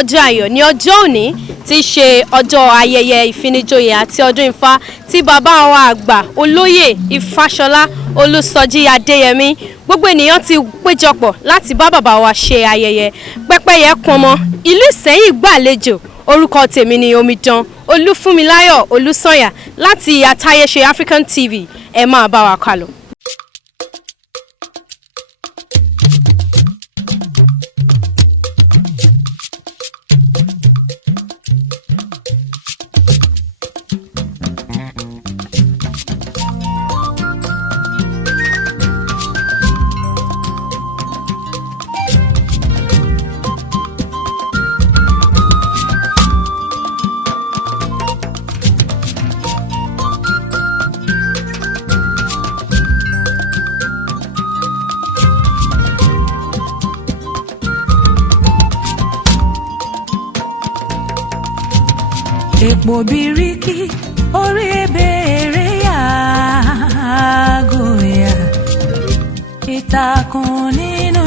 ọjọ́ ayọ̀ ní ọjọ́ òní tí í ṣe ọjọ́ ayẹyẹ ìfinijoyè àti ọdún Ifá tí bàbá wa àgbà olóyè Ifáṣọlá Olúsọjí Adéyẹmí. Gbogbo ènìyàn ti péjọpọ̀ láti bá bàbá wa ṣe ayẹyẹ. Pẹ́pẹ́yẹ pọnmọ, ìlú Ìsẹ́yìn gbàlejò. Orúkọ tèmi ni Omidan Olúfúnmiláyọ̀ Olúsànyà láti Àtayéṣe African TV. Ẹ máa bá wa kálọ. Epo biriki orí ebèrè yàgòyà ìtàkùn nínú